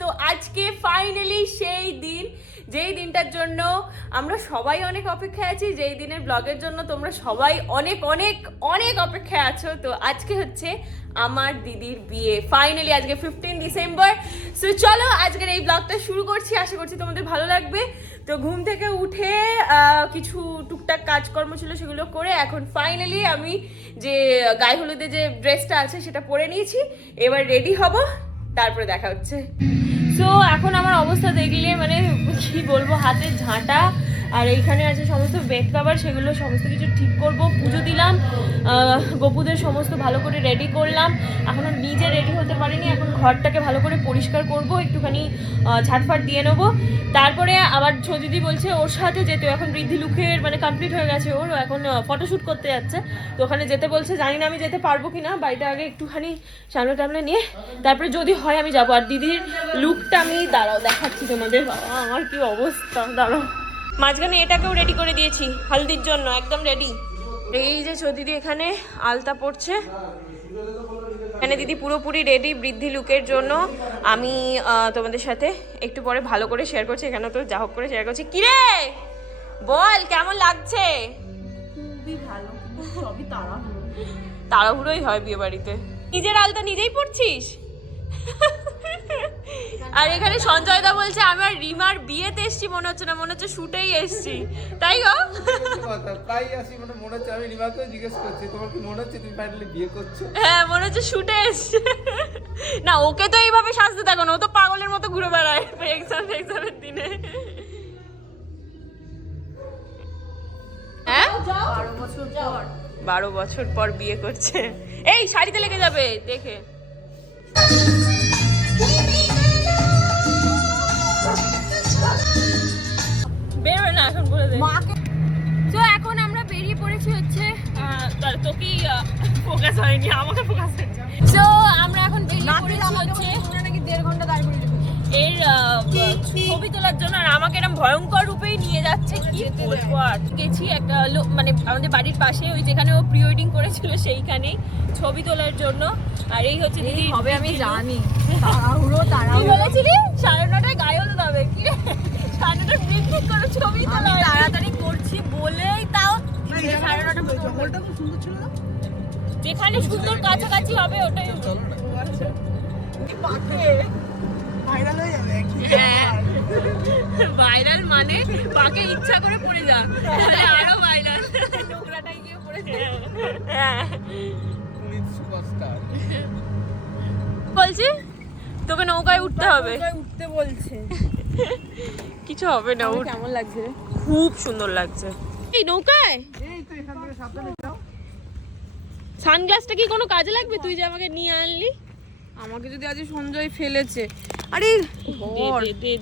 তো আজকে ফাইনালি সেই দিন, যেই দিনটার জন্য আমরা সবাই অনেক অপেক্ষায় আছি, যেই দিনের ব্লগের জন্য তোমরা সবাই অনেক অনেক অনেক অপেক্ষায় আছো। তো আজকে হচ্ছে আমার দিদির বিয়ে, ফাইনালি আজকে 15 ডিসেম্বর। সো চলো আজকের এই ব্লগটা শুরু করছি, আশা করছি তোমাদের ভালো লাগবে। তো ঘুম থেকে উঠে কিছু টুকটাক কাজকর্ম ছিল সেগুলো করে এখন ফাইনালি আমি যে গায়ে হলুদে যে ড্রেসটা আছে সেটা পরে নিয়েছি, এবার রেডি হব, তারপরে দেখা হচ্ছে। সো এখন আমার অবস্থা দেখলে মানে কি বলবো, হাতে ঝাঁটা আর এইখানে আছে সমস্ত বেড কভার, সেগুলো সমস্ত কিছু ঠিক করব। পুজো দিলাম, গপুদের সমস্ত ভালো করে রেডি করলাম, এখনো নিজে রেডি হতে পারিনি। এখন ঘরটাকে ভালো করে পরিষ্কার করব, একটুখানি ঝাটফাট দিয়ে নেবো। তারপরে আবার ছদিদি বলছে ওর সাথে যেতে, এখন বৃদ্ধি লুকের মানে কমপ্লিট হয়ে গেছে, ওর এখন ফটোশ্যুট করতে যাচ্ছে, তো ওখানে যেতে বলছে। জানি না আমি যেতে পারবো কিনা, বাড়িটা আগে একটুখানি সামনে টামলে নিয়ে তারপরে যদি হয় আমি যাবো। আর দিদির লুকটা আমি দাঁড়াও দেখাচ্ছি তোমাদের। বাবা আমার কি অবস্থা, দাঁড়াও। মাঝখানে এটাকেও রেডি করে দিয়েছি হলদির জন্য, একদম রেডি। এই যে ছদিদি এখানে আলতা পড়ছে, এখানে দিদি পুরোপুরি রেডি বৃদ্ধি লুকের জন্য। আমি তোমাদের সাথে একটু পরে ভালো করে শেয়ার করছি, এখানে তো যা হোক করে শেয়ার করছি। কিরে বল কেমন লাগছে? খুবই ভালো, সবই তাড়াহুড়োই হয় বিয়ে বাড়িতে। নিজের আলতা নিজেই পড়ছিস? আর এখানে সঞ্জয় দা বলছে আমি আর রিমার বিয়েতে এসছি মনে হচ্ছে না, মনে হচ্ছে শুটেই এসছি, তাই গো? তাই আসি মনে হচ্ছে। আমি রিমাকে জিজ্ঞেস করছি তোমার কি মনে হচ্ছে তুমি ফাইনালি বিয়ে করছো? হ্যাঁ মনে হচ্ছে শুটে এসছে। না ওকে তো এইভাবে সাজতে থাকো না, ও তো পাগলের মতো ঘুরে বেড়ায় এক্সামের দিনে। হ্যাঁ 12 বছর পর বিয়ে করছে। এই শাড়িতে লেগে যাবে দেখে। বেরোয় না এখন বলে দে। তো এখন আমরা বেরিয়ে পড়েছি হচ্ছে, তোকে ফোকাস হয়নি, আমাকে ফোকাস হয়েছে। তো আমরা এখন বেরিয়ে পড়েছি হচ্ছে নাকি 1.5 ঘন্টা দাঁড়িয়ে পড়েছি এর ছবি তোলার জন্য। আর আমাকে এরকম ভয়ঙ্কর রূপেই নিয়ে যাচ্ছে, কি বলবো। আর গেছি একটা মানে আমাদের বাড়ির পাশে, ওই যেখানে ও প্রি ওয়েডিং করেছিল সেইখানেই ছবি তোলার জন্য। আর এই হচ্ছে দিদি হবে, আমি জানি তুই বলেছিলি 9:30 গায়ে হলুদ হবে, কি রে 9:30 বৃদ্ধি করে ছবি তোলা তাড়াতাড়ি করছি বলেই, তাও 9:30 খুব সুন্দর ছিল না, যেখানে সুন্দর কাছাকাছি হবে ওটাই ভাইরাল। মানে পাকে ইচ্ছা করে পড়ে যা, আরো ভাইরাল, নোংরাটাই গিয়ে পড়েছে। বলছি তোকে নৌকায় উঠতে হবে, উঠতে বলছে। কিছু হবে না। কেমন লাগছে? খুব সুন্দর লাগছে এই নৌকায়। সানগ্লাসটা কি কোনো কাজে লাগবে? তুই যে আমাকে নিয়ে আনলি। আমাকে যদি আজ সঞ্জয় ফেলেছে, আরে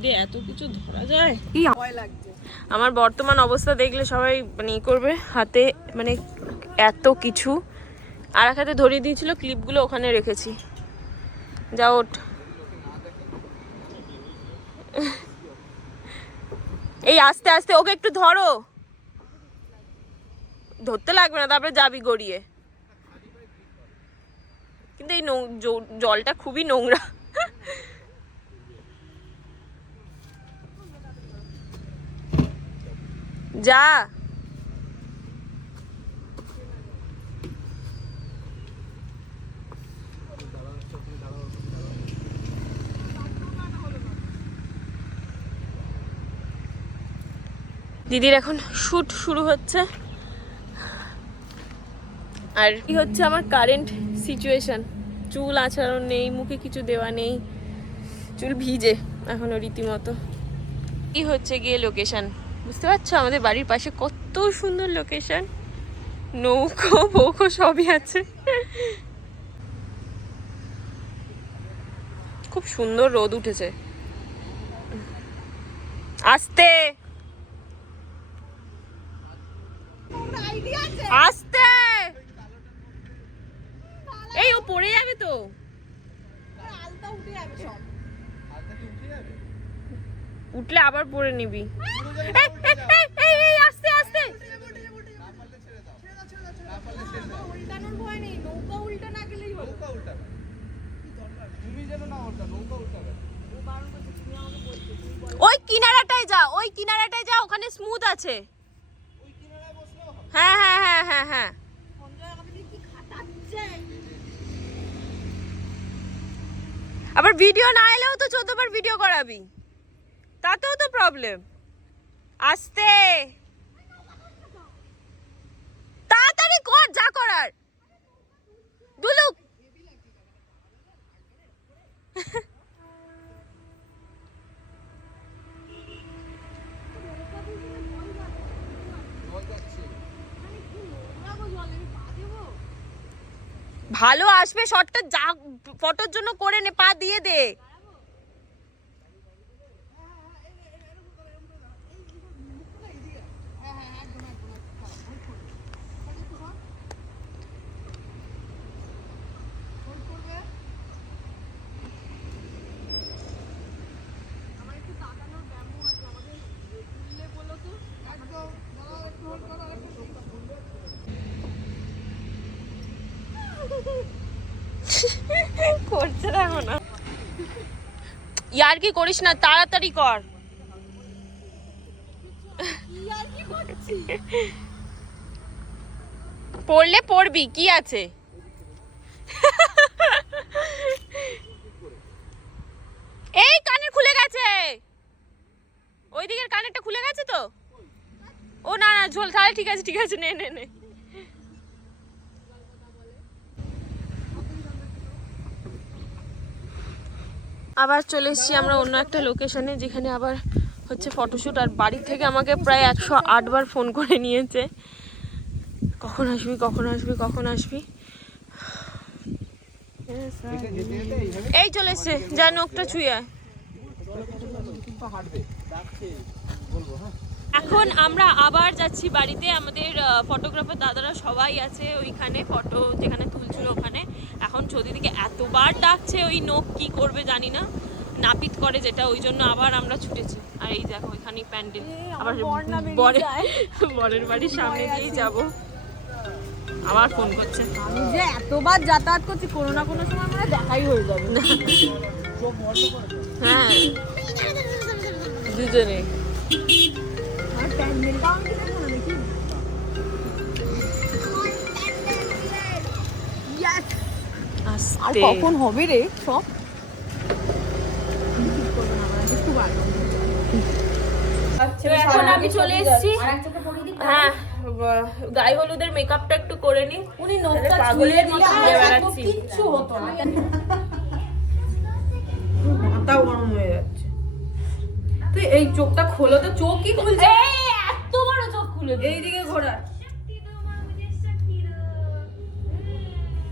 দে এত কিছু ধরা যায়। কি ভয় লাগছে। আমার বর্তমান অবস্থা দেখলে সবাই মানে করবে, হাতে মানে এত কিছু। আর এক হাতে ধরিয়ে দিয়েছিল, ক্লিপগুলো ওখানে রেখেছি। যা ওঠ। এই আস্তে আস্তে ওকে একটু ধরো, ধরতে লাগবে না, তারপরে যাবি গড়িয়ে। কিন্তু এই জলটা খুবই নোংরা। যা দিদির এখন শুট শুরু হচ্ছে। আর কি হচ্ছে আমার কারেন্ট সিচুয়েশন, চুল আছাড়ানো নেই, মুখে কিছু দেওয়া নেই, চুল ভিজে এখনো রীতিমতো। কি হচ্ছে গিয়ে লোকেশন বুঝতে পারছো? আমাদের বাড়ির পাশে কত সুন্দর লোকেশন, নৌকো বৌকো সবই আছে। খুব সুন্দর রোদ উঠেছে। আস্তে আস্তে, এই ও পড়ে যাবে তো। উঠলে আবার পরে নিবি। আস্তে আস্তে, তুমি যেন না ওটা নৌকা উল্টাবে। ওই কিনারাটায় যা, ওই কিনারাটায় যা, ওখানে স্মুথ আছে। হ্যাঁ হ্যাঁ হ্যাঁ হ্যাঁ হ্যাঁ। আবার ভিডিও না এলেও তো 14 বার ভিডিও করাবি, তাতেও তো প্রবলেম। আস্তে তাড়াতাড়ি কর যা করার। দুলুক ভালো আসবে শটটা, যা ফটোর জন্য করে নে, পা দিয়ে দে। করছে দেখো না, ইয়ার কি করিস না, তাড়াতাড়ি কর। পড়লে পড়বি, কি আছে। এই কানের খুলে গেছে, ওই দিকের কানেরটা খুলে গেছে তো। ও না না ঝোল, তাহলে ঠিক আছে ঠিক আছে, নে নে নে। আবার চলে এসেছি আমরা অন্য একটা লোকেশনে, যেখানে আবার হচ্ছে ফটোশ্যুট। আর বাড়ি থেকে আমাকে প্রায় 108 বার ফোন করে নিয়েছে, কখন আসবি কখন আসবি কখন আসবি। এই চলে এসছে, যা নখটা ছুঁয়ে। এখন আমরা আবার যাচ্ছি বাড়িতে। আমাদের ফটোগ্রাফার দাদারা সবাই আছে ওইখানে, ফটো যেখানে তুলছিল ওখানে। এখন চৌদিদিকে এতবার ডাকছে, ওই নখ কি করবে জানি না, নাপিত করে যেটা, ওই জন্য আবার আমরা ছুটেছি। আর এই দেখো ওইখানেই প্যান্ডেল, আবার বরের বাড়ির সামনে দিয়েই যাব। আবার ফোন করছে, আমি যে এতবার যাতায়াত করছি, কোনো না কোনো সময় মানে দেখাই হয়ে যাবে। হ্যাঁ দুজনে। আর কখন হবে রে সব? এখন আমি চলে এসেছি। হ্যাঁ গায়ে হলুদের মেকআপটা একটু করে নি। উনি নখটা পাগলের মতো ঘুরে বেড়াচ্ছি, কিচ্ছু হতো না। মাথা গরম হয়ে যাচ্ছে। তুই এই চোখটা খোলো তো, চোখই খুলছে। এত বড় চোখ খুলে এইদিকে ঘোরা।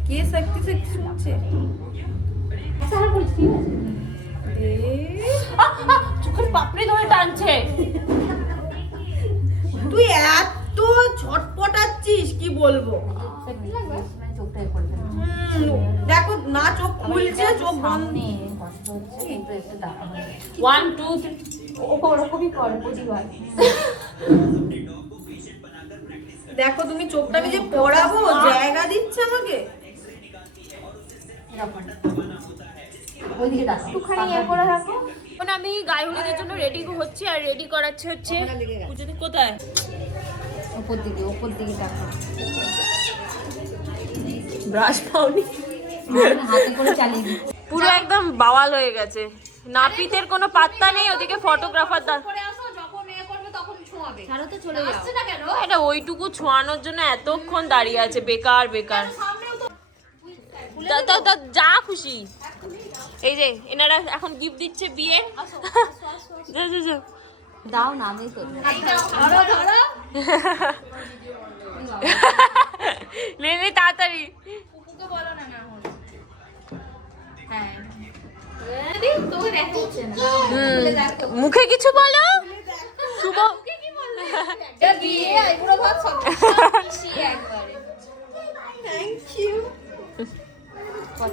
কে শক্তি শক্তি শুনছে? চোখের পাপড়ি ধরে টানছে। তুই এত ছটপটাচ্ছিস কি বলবো। দেখো না, চোখ খুলছে, চোখ বন্ধ। 1 2 3 ওরকমই করে প্রতিবার। দেখো তুমি চোখটাকে যে পড়াবো, জায়গা দিচ্ছে আমাকে। এখন আমি গায়ে হলুদের জন্য রেডি হচ্ছি, আর রেডি করাচ্ছে হচ্ছে পুজোতে। কোথায়? ওপর দিকে দেখো, ব্রাশ পাউনি, হাতে করে চালিয়ে দিই। পুরো একদম বাওয়াল হয়ে গেছে। নাপিতের কোনো পাত্তা নেই, ওদিকে ফটোগ্রাফার ছাড়ো তো, চলে যাও। এটা ওইটুকু ছোঁয়ানোর জন্য এতক্ষণ দাঁড়িয়ে আছে, বেকার বেকার। যা খুশি। এই যে এনারা এখন গিফট দিচ্ছে বিয়ে। যা যা যা দাও না, আমি তো নে নে তাড়াতাড়ি। মুখে কিছু বলো শুভ।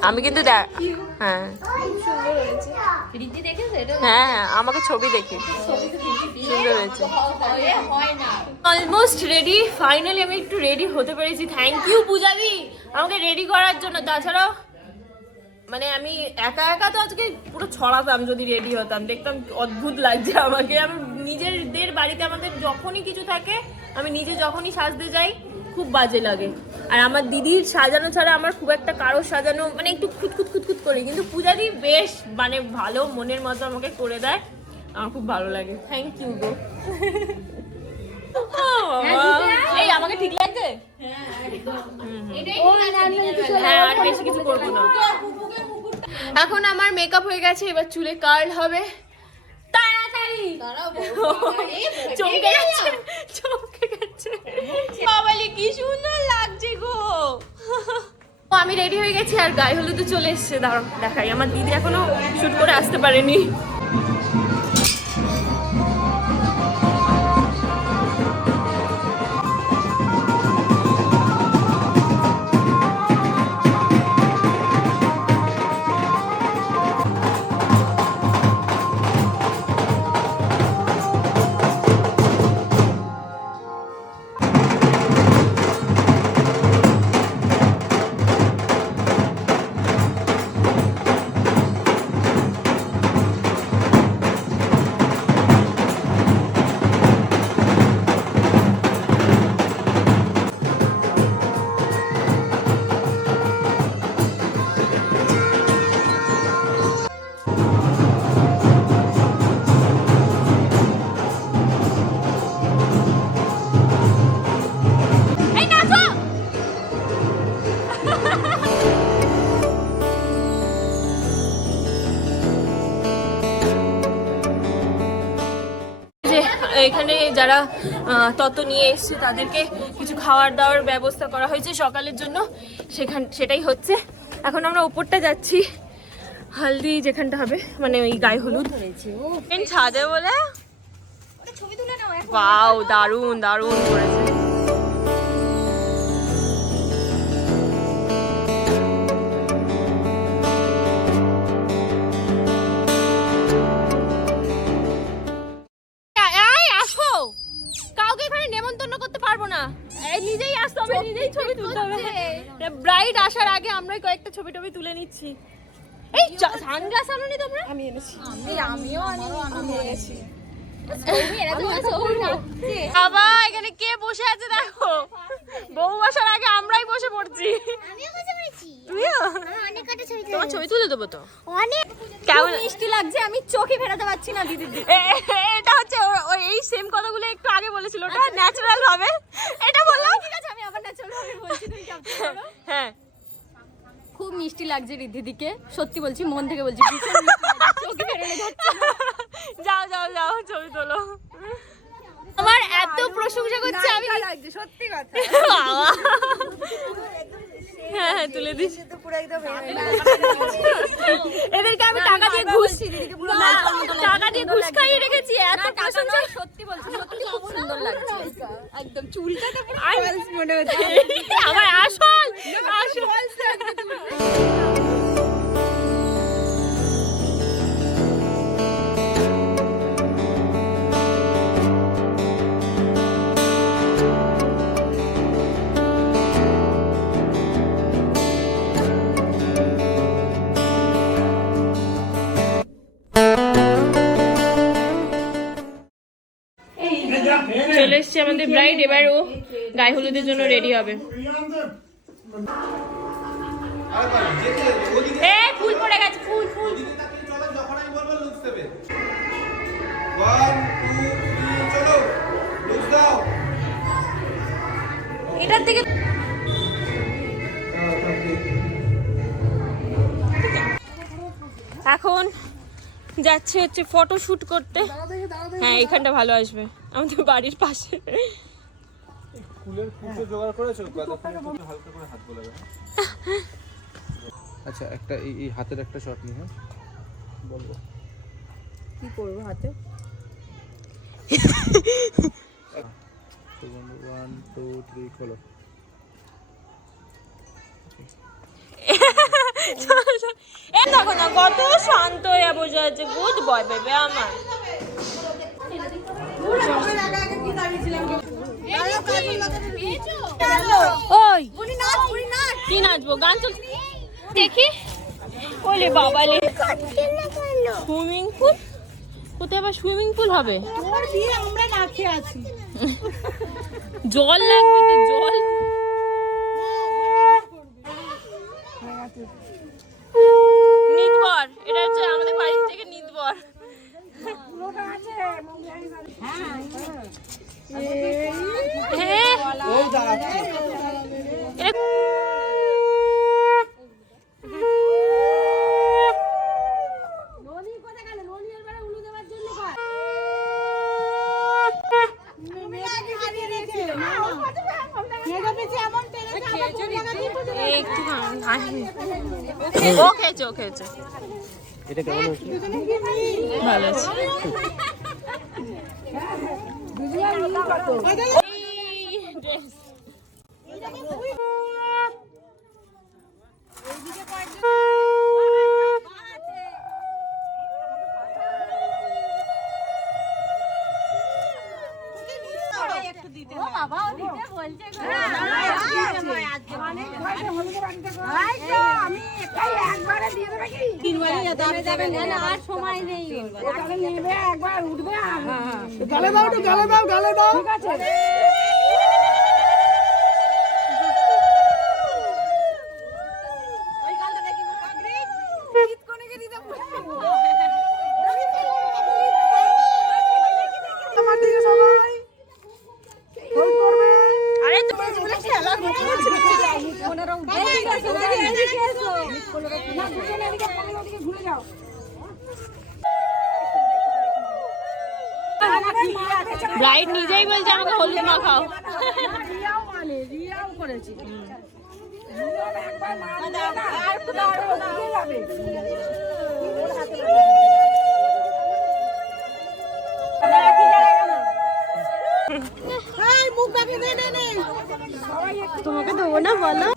আমি কিন্তু দেখ, হ্যাঁ হ্যাঁ হ্যাঁ আমাকে ছবি দেখি, সুন্দর হয়েছে। অলমোস্ট রেডি, ফাইনালি আমি একটু রেডি হতে পেরেছি। থ্যাংক ইউ পূজাদি আমাকে রেডি করার জন্য। তাছাড়াও মানে আমি একা একা তো আজকে পুরো ছড়াতাম যদি রেডি হতাম, দেখতাম অদ্ভুত লাগছে আমাকে। আমি নিজেদের বাড়িতে আমাদের যখনই কিছু থাকে, আমি নিজে যখনই সাজতে যাই খুব বাজে লাগে। আর আমার দিদির সাজানো ছাড়া আমার খুব একটা কারো সাজানো মানে একটু খুঁতখুত খুঁতখুত করি, কিন্তু পূজাদি বেশ মানে ভালো মনের মতো আমাকে করে দেয়, আমার খুব ভালো লাগে। থ্যাংক ইউ গো। এই আমাকে ঠিক লাগছে? হ্যাঁ, আর বেশি কিছু করবো না। এখন আমার মেকআপ হয়ে গেছে, এবার চুলে কার্ল হবে। তাড়াতাড়ি চমকে গেছে, চমকে গেছে। বাবালি কি সুন্দর লাগছে গো। আমি রেডি হয়ে গেছি আর গায়ে হলুদে চলে এসছে। দাঁড়াও দেখাই, আমার দিদি এখনো শুট করে আসতে পারেনি। এখানে যারা তত্ত্ব নিয়ে এসছে তাদেরকে কিছু খাওয়ার দাওয়ার ব্যবস্থা করা হয়েছে সকালের জন্য, সেটাই হচ্ছে। এখন আমরা উপরটা যাচ্ছি, হলদি যেখানটা হবে, মানে ওই গায়ে হলুদ ছাদে বলে। বাও, দারুণ দারুণ করেছে। কাউকে এখানে নেমন্তন্ন করতে পারবো না, নিজেই আসতে হবে, নিজেই ছবি তুলতে হবে। ব্রাইড আসার আগে আমরাই কয়েকটা ছবি টবি তুলে নিচ্ছি। এই সানগ্লাস আনোনি তোমরা? আমি এনেছি। আমিও এনেছি। বাবা এখানে কে বসে আছে দেখো, বউ আসার আগে আমরাই বসে পড়ছি। তোমার ছবি তুলে দেবো তো। অনেক কেমন মিষ্টি লাগছে, আমি চোখে ফেরাতে পারছি না দিদি। এটা হচ্ছে এই সেম কথাগুলো একটু আগে বলেছিল, ওটা ন্যাচারাল হবে। এটা বললাম ঠিক আছে, আমি আবার ন্যাচারাল ভাবে বলছি, তুমি ক্যাপচার করো। হ্যাঁ, খুব মিষ্টি লাগছে রিদ্ধিদিকে, সত্যি বলছি, মন থেকে বলছি, চোখে ফেরানো যাচ্ছে না। যাও যাও যাও ছবি তোলো। আমার এত প্রশংসা করছে, আমি লাগছে সত্যি কথা। হ্যাঁ হ্যাঁ তুলে দিস। এদেরকে আমি টাকা দিয়ে ঘুষ খাইয়ে রেখেছি, এত প্রশংসা। সত্যি বলছি, সত্যি খুব সুন্দর লাগছে, একদম চুলটা তো পুরো মনে হচ্ছে আমার আসল। চলে এসছে আমাদের ব্রাইড, এবার ও গায়ে হলুদের জন্য রেডি হবে। ফুল পড়ে গেছে, ফুল ফুল। এটার দিকে এখন যাচ্ছে হচ্ছে ফটো শুট করতে। হ্যাঁ এখানটা ভালো আসবে, আমাদের বাড়ির পাশে। ফুলের কুচো জোগাড় করেছো? হালকা করে হাত বলে। আচ্ছা, একটা এই হাতের একটা শট নিয়ে বলবো কি করবো হাতে। 1 2 3 খোলো। দেখো না কত শান্ত হয়ে বসে আছে। গুড বয় বেবে আমার। ওই কি নাচবো? গান চল দেখি। ওলে বাবালে, সুইমিং পুল কোথায় আবার সুইমিং পুল হবে? জল লাগবে তো, জল। নিদবর, এটা হচ্ছে আমাদের বাড়ি থেকে নিদবর। হ্যাঁ ও খেয়েছে, ও খেয়েছে, ভালো আছে। আর সময় নেই। গালে দাও একটু, গালে দাও, গালে দাও। ঠিক আছে। ব্রাইড নিজেই বলছে আমাকে হলুদ মাখাও। তোমাকে দেবো না, বলো।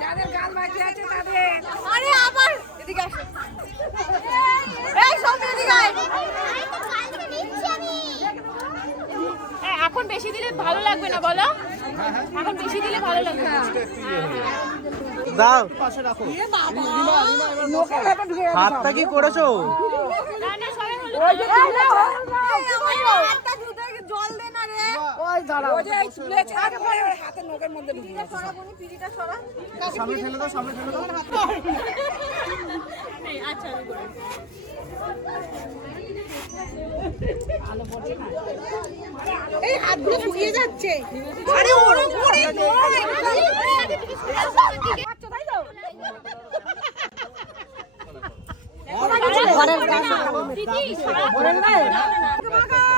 যাদের গাল বাকি আছে তাদের। আরে আবার এদিকে আসো। এই সব এদিকে আয়। এখন বেশি দিলে ভালো লাগবে না, বলো। এখন বেশি দিলে ভালো লাগবে না। দাও পাশে রাখো। হাতটা কি করেছো? না না, সবাই হলুদ। জল দে না রে। ওই দাঁড়াও। ওই যে চুলে ছাড় পড়ে ওর হাতের নখের মধ্যে ঢুকে গেছে। সামনে ফেলে দাও, সামনে ফেলে দাও। আচ্ছা, আমি করব। এই হাতগুলো ফুরিয়ে যাচ্ছে। আরে ওর উপরে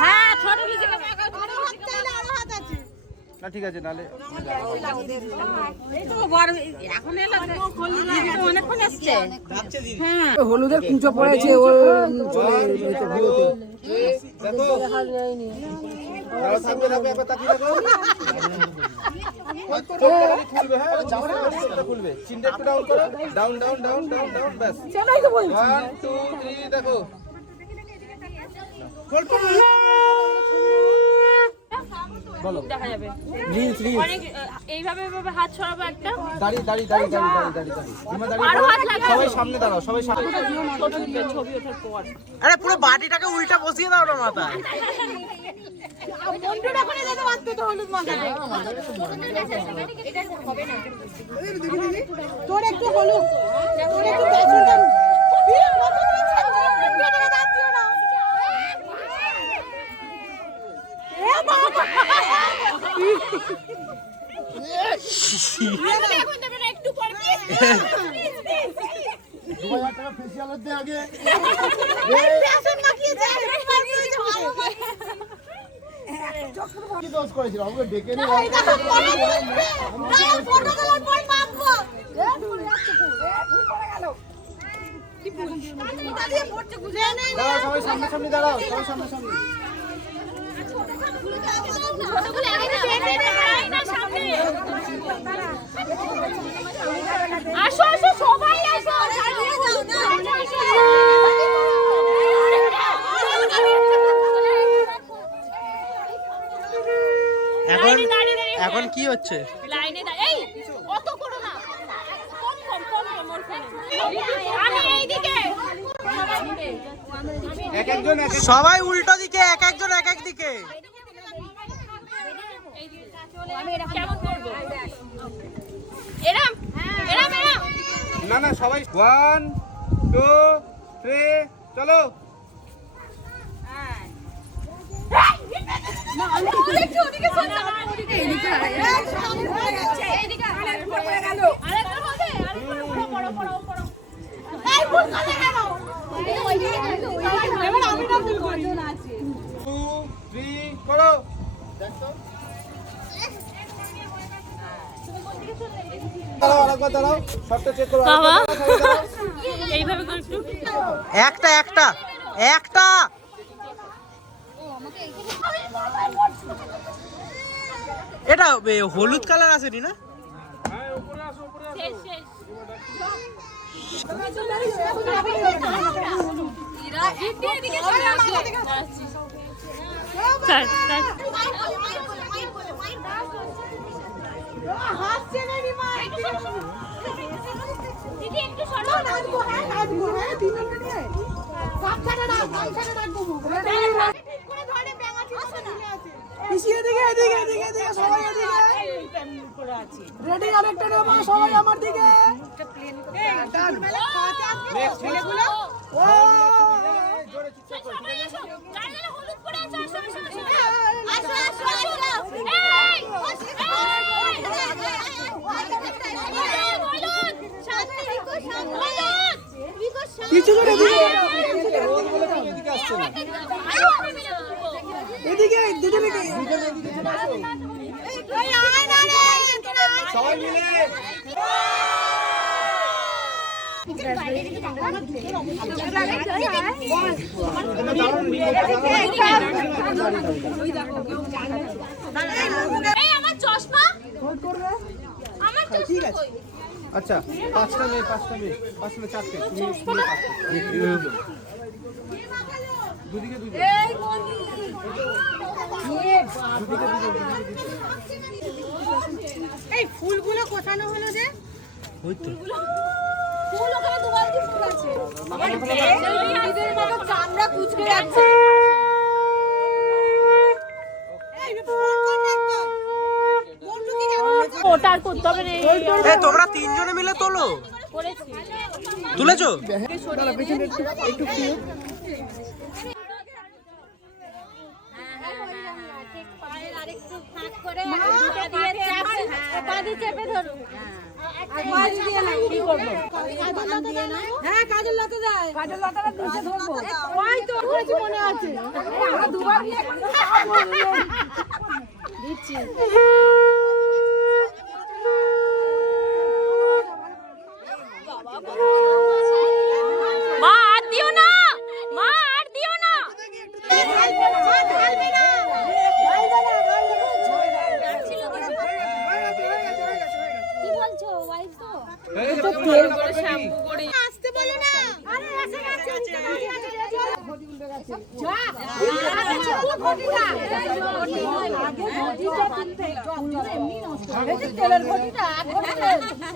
হ্যাঁ, ছোট নিজেকে না ঠিক আছে, নালে হলুদের কুঁচো পড়েছে ও থাকবে থাকবে, একবার তাকিয়ে দেখো। খুলবে, হ্যাঁ খুলবে। চিনটা একটু ডাউন করো, down down down down down, ব্যাস। 1 2 3 দেখো। বলো, দেখা যাবে রিলস রিলস। অনেক এইভাবে এইভাবে হাত ছড়াবো একটা। দাঁড়িয়ে দাঁড়িয়ে দাঁড়িয়ে দাঁড়িয়ে দাঁড়িয়ে দাঁড়িয়ে হিমা দাঁড়িয়ে আরো পড়ো। হাত লাগাও। সবাই সামনে দাঁড়াও, সবাই সামনে। ছবি ওঠার পর আরে পুরো বাটিটাকে উল্টা বসিয়ে দাও না মাথায়। তোর একটু হলুদ, তোর একটু পেছনটা একটু পর কি দোষ করেছিল আমাকে ডেকে নিয়ে দাঁড়াও, সবাই সামনে সামনে দাঁড়াও, সবাই সামনে সামনে। আয়নার সামনে আসো আসো সবাই আসো এখন এখন কি হচ্ছে? লাইনে এই অত করো না, কম ওর ফোনে। আমি এইদিকে এক একজন এক এক সবাই উল্টো দিকে, এক একজন এক এক দিকে। কেমন করবো? এরম এরম এরম না না সবাই 1 2 3 চলো। করো দাঁড়াও, আরেকবার দাঁড়াও, সবটা চেক করো। বাবা। আরেকবার দাঁড়াও। এইভাবে করে একটু একটা একটা একটা এটা হলুদ কালার আসেনি না? শেষ শেষ হাসছে না রে মা। দিদি একটু সরো নাচবো, হ্যাঁ নাচবো, হ্যাঁ 3 মিনিটে গামছাটা রাখবো ঠিক করে ধরে ব্যাঙা ঠিক করে ঝুলে আছে। পিছিয়ে দিকে এদিকে এদিকে এদিকে সবাই এদিকে রেডি আরেকটা নেবা সবাই আমার দিকে ডান ছেলেগুলো ও জোরে চিৎকার করো। সবাই আসো গাড়িতে হলুদ পরে আছে আসো আসো আসো কিছু করে দিকে রোল বলে তুমি এদিকে আসছো না। এদিকে দুজনে কে সবাই মিলে এই আমার চশমা আমার চশমা কই? আচ্ছা 5টা মেয়ে 4টে তুমি দুদিকে দুদিকে এই ফুলগুলো কোথানো হলো যে ওই তো ফুল ওখানে দুবার কি ফুল আছে দিদির মতো চামড়া কুচকে যাচ্ছে এই ফোন কর না একটা বন্ধু কি জানো ওটা আর করতে হবে না এই তোমরা তিনজনে মিলে তোলো। করেছি তুলেছো? হ্যাঁ কাজল লতা যায় কাজল লতাটা দিতে ধরবো ওই তো করেছি মনে আছে আমরা দুবার নিয়ে দিচ্ছি মা আর দিও না, মা আর দিও না। কি বলছো ওয়াইফ তো আসতে বলো না আরে এসে গেছে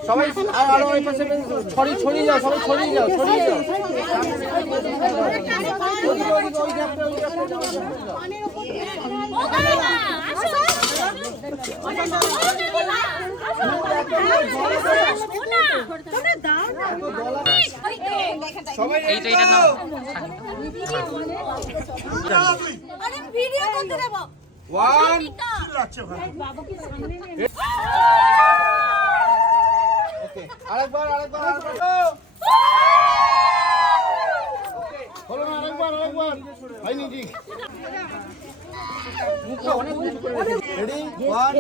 সবাই আর ওই পাশে ছড়িয়ে যাও, সবাই ছড়িয়ে যাও। সবাই এইটা এটা নাও। আরে ভিডিও করতে দেব 1 ওকে আরেকবার হলো না আরেকবার হয়নি ঠিক মুখটা অনেক বেশি করে রেডি 1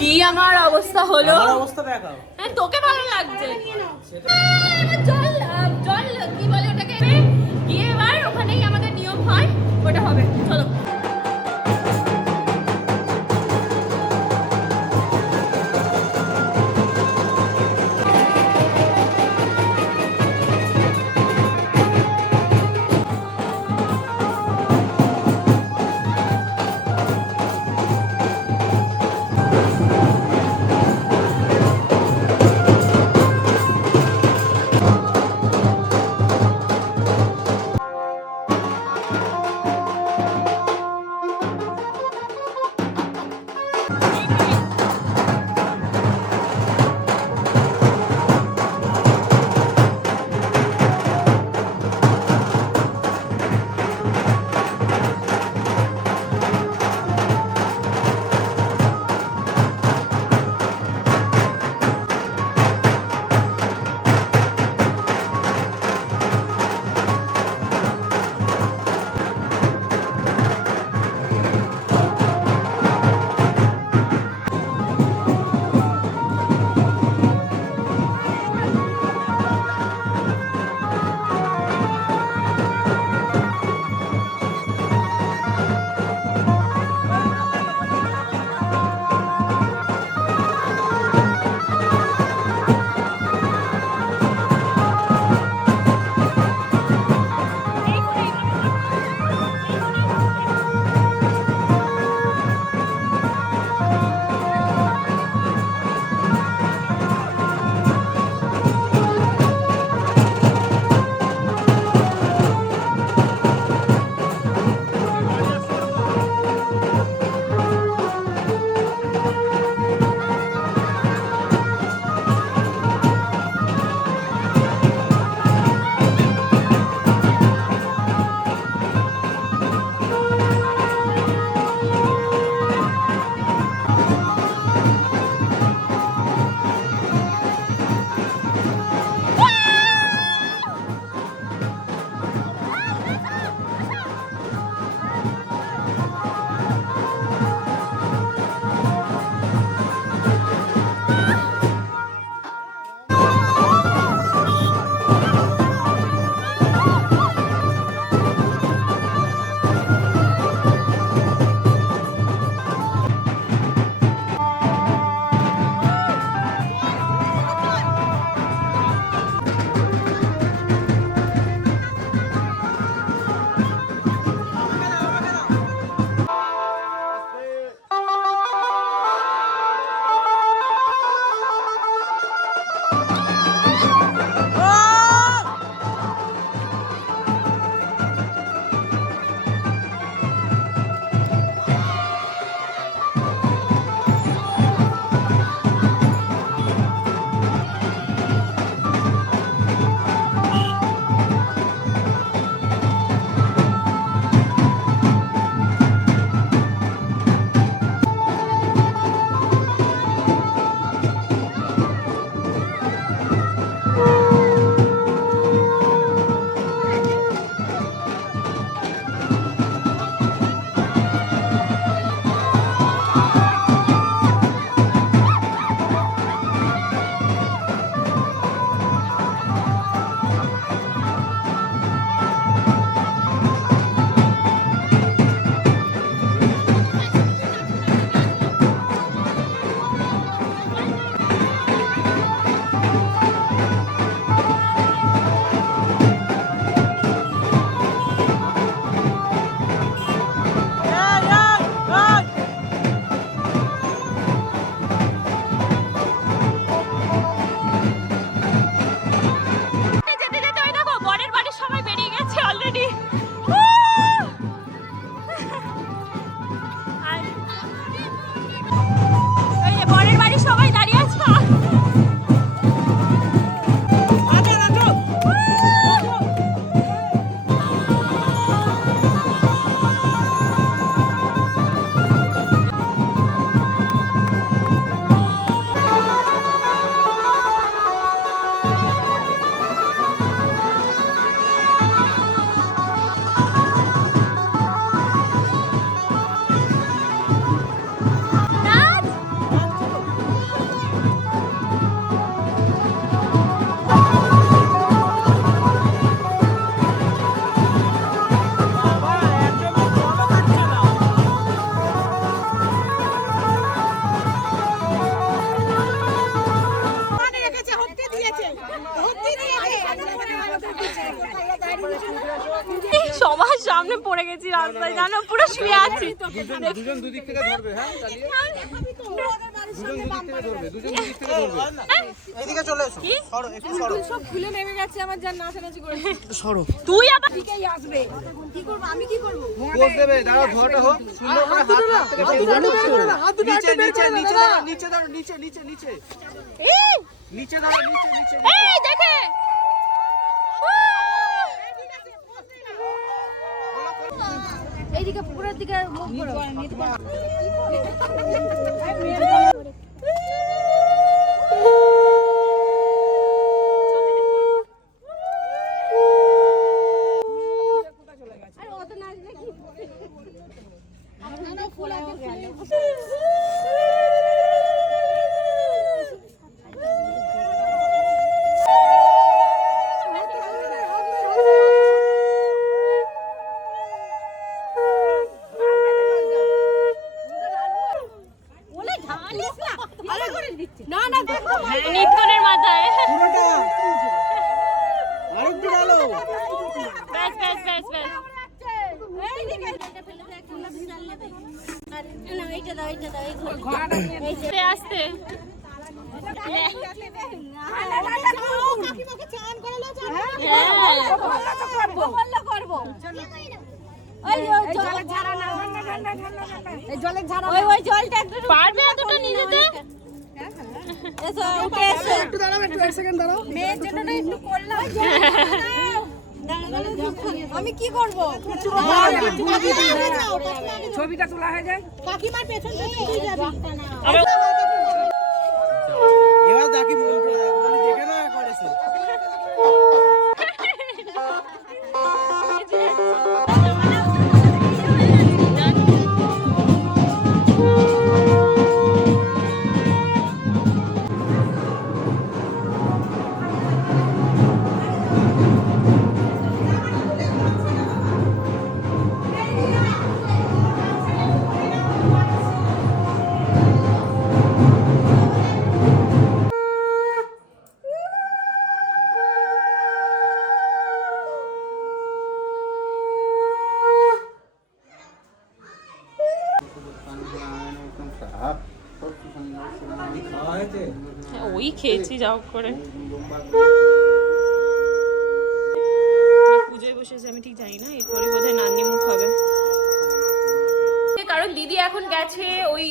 কি আমার অবস্থা হলো? অবস্থা দেখাও। হ্যাঁ তোকে ভালো লাগছে। চল জল কি বলে ওটাকে, গিয়ে এবার ওখানেই আমাদের নিয়ম হয়, ওটা হবে। চলো। না না পুরো শুয়ে আছি। দুজন দুদিক থেকে ধরবে, হ্যাঁ চালিয়ে দুজন দুদিক থেকে ধরবে, দুজন দুদিক থেকে ধরবে। এইদিকে চলে এসো, সরো একটু সরো। সব খুলে নেমে গেছে আমার, যা নাচানাচি করে সরো। তুই আবার ঠিকই আসবে। কি করব আমি, কি করব? পোজ দেবে, দাঁড়াও ধোয়াটা হোক সুন্দর করে, হাত থেকে নিচে নিচে নিচে দাঁড়াও, নিচে দাঁড়াও, নিচে নিচে নিচে নিচে দাঁড়াও, নিচে নিচে এই দেখে এইদিকে পুকুরের দিকে মুখ করো। নিতনের মাথায় পুরোটা আরেকটু ডালো। ব্যাস ব্যাস ব্যাস ব্যাস। আস্তে আস্তে কাকিমাকে চান করালো, চান করবো জলের ঝাড়া ওই জলটা একটু পারবে এতটা নিয়ে যেতে? এসো উঠে এসো। একটু দাঁড়াও, একটু 1 সেকেন্ড দাঁড়াও। মেয়ের জন্য না একটু করলাম। আমি কি করবো? ছবিটা তোলা হয়ে যায়। কাকিমার পেছন পেছন তুই যাবি। এবার দেখি দেখে না করেছে। ওই খেয়েছি যাও করে। পুজোয় বসেছে আমি ঠিক জানি না, এরপরে বোধহয় নান্নি মুখ হবে, কারণ দিদি এখন গেছে ওই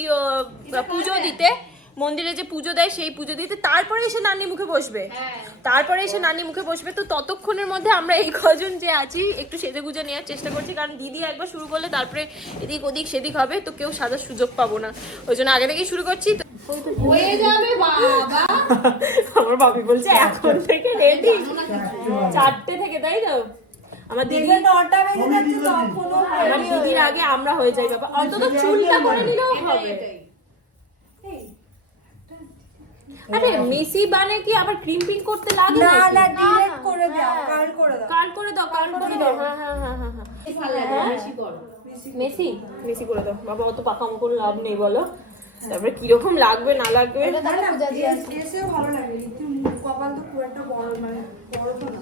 পুজো দিতে, মন্দিরে যে পুজো দেয় সেই পুজো দিতে, তারপরে এসে নান্নি মুখে বসবে, তারপরে এসে নান্নি মুখে বসবে। তো ততক্ষণের মধ্যে আমরা এই কজন যে আছি একটু সেজে গুজে নেওয়ার চেষ্টা করছি, কারণ দিদি একবার শুরু করলে তারপরে এদিক ওদিক সেদিক হবে, তো কেউ সাজার সুযোগ পাবো না, ওই জন্য আগে থেকেই শুরু করছি। হয়ে যাবে বাবা। আমার বাপি বলছে এখন থেকে রেডি 4টে থেকে, তাই তো? আমার দিদি 9টা বেজে যাচ্ছে তখনও আমার দিদির আগে আমরা হয়ে যাই বাবা, অন্তত চুলটা করে নিলেও হবে। আরে মেসি বানে কি আবার ক্রিম পিন করতে লাগে না? না ডিরেক্ট করে দাও, কার্ল করে দাও। কার্ল করে দাও, কার্ল করে দাও। হ্যাঁ হ্যাঁ হ্যাঁ হ্যাঁ হ্যাঁ মেসি মেসি করে দাও বাবা, অত পাকামো করে লাভ নেই বলো, তারপরে কিরকম লাগবে না লাগবে। এসেও ভালো লাগে, কিন্তু কপাল তো খুব একটা বড়, মানে বড় তো না।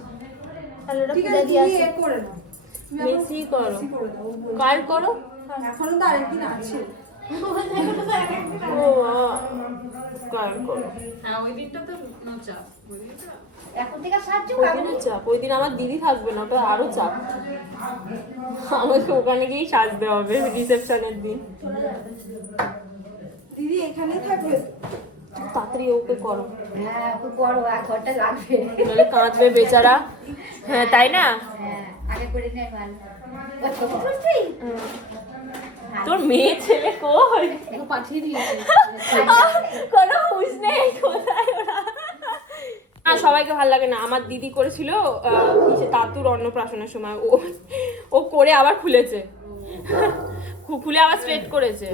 ঠিক আছে তুমি এ করে নাও, মেসি করো, করে দাও। কার্ল করো। এখনো তো আরেকদিন আছে। ও কার্ল করো। ওই দিনের চাপ, ওই দিন আমার দিদি থাকবে না, ওটা আরো চাপ, আমাকে ওখানে গিয়েই সাজতে হবে রিসেপশনের দিন। দিদি এখানেই থাকবে। তাড়াতাড়ি ওকে করো, হ্যাঁ খুব বড় 1 ঘন্টা লাগবে। নাহলে কাঁদবে বেচারা। হ্যাঁ তাই না? আগে করে নেই ভালো। তোর মেয়ে ছেলে কই? পাঠিয়ে দিয়েছি। কোনো হুঁশ নেই কোথায় ওরা। না সবাইকে ভালো লাগে না। আমার দিদি করেছিল তাতুর অন্নপ্রাশনের সময়, ও করে আবার খুলেছে, খুলে আবার স্ট্রেট করেছে।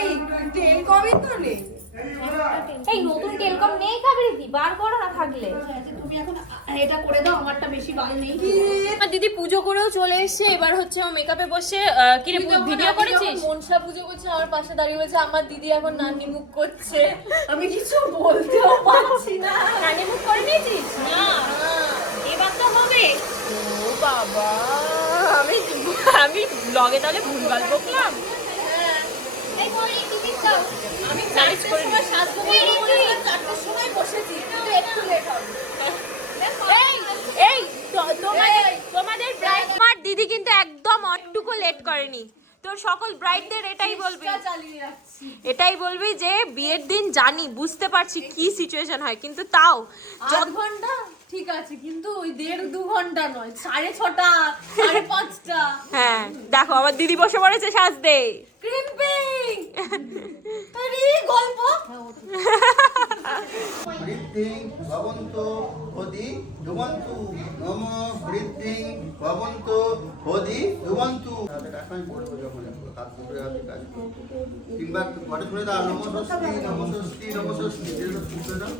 এই তেল কমই তো নেই। এই নতুন টেলকম নেই কাবেরী, বার করো না থাকলে। তুমি এখন এটা করে দাও, আমারটা বেশি বাল নেই। আমার দিদি পুজো করেও চলে এসেছে, এবার হচ্ছে ও মেকআপে বসে কি রে ভিডিও করেছিস? মনসা পুজো করছে, আমার পাশে দাঁড়িয়ে বলছে আমার দিদি এখন নানি মুখ করছে, আমি কিছু বলতেও পারছি না। নানি মুখ করে নিয়েছিস? না এবার তো হবে। ও বাবা, আমি আমি ব্লগে তাহলে ভুলভাল বকলাম। আমি ম্যানেজ করে তোমাদের ব্রাইড আমার দিদি কিন্তু একদম অটুকু লেট করেনি। তোর সকল ব্রাইডদের এটাই বলবি যে বিয়ের দিন জানি, বুঝতে পারছি কি সিচুয়েশন হয়, কিন্তু তাও 8 ঘন্টা ঠিক আছে, কিন্তু ওই 1.5-2 ঘন্টা নয়, 6:30 5:30। হ্যাঁ দেখো আমার দিদি বসে পড়েছে সাজতে। ক্রিম্পিং আরে গল্প হৃদ্ধিং ভবন্তু হদি ধুমন্তু নম হৃদ্ধিং ভবন্তু হদি ধুমন্তু। আমি বলবো যখন হাত দুটো হাতে কাজ তিনবার ঘরে শুনে দাও নমস্তি নমস্তি নমস্তি যেটা শুনতে দাও।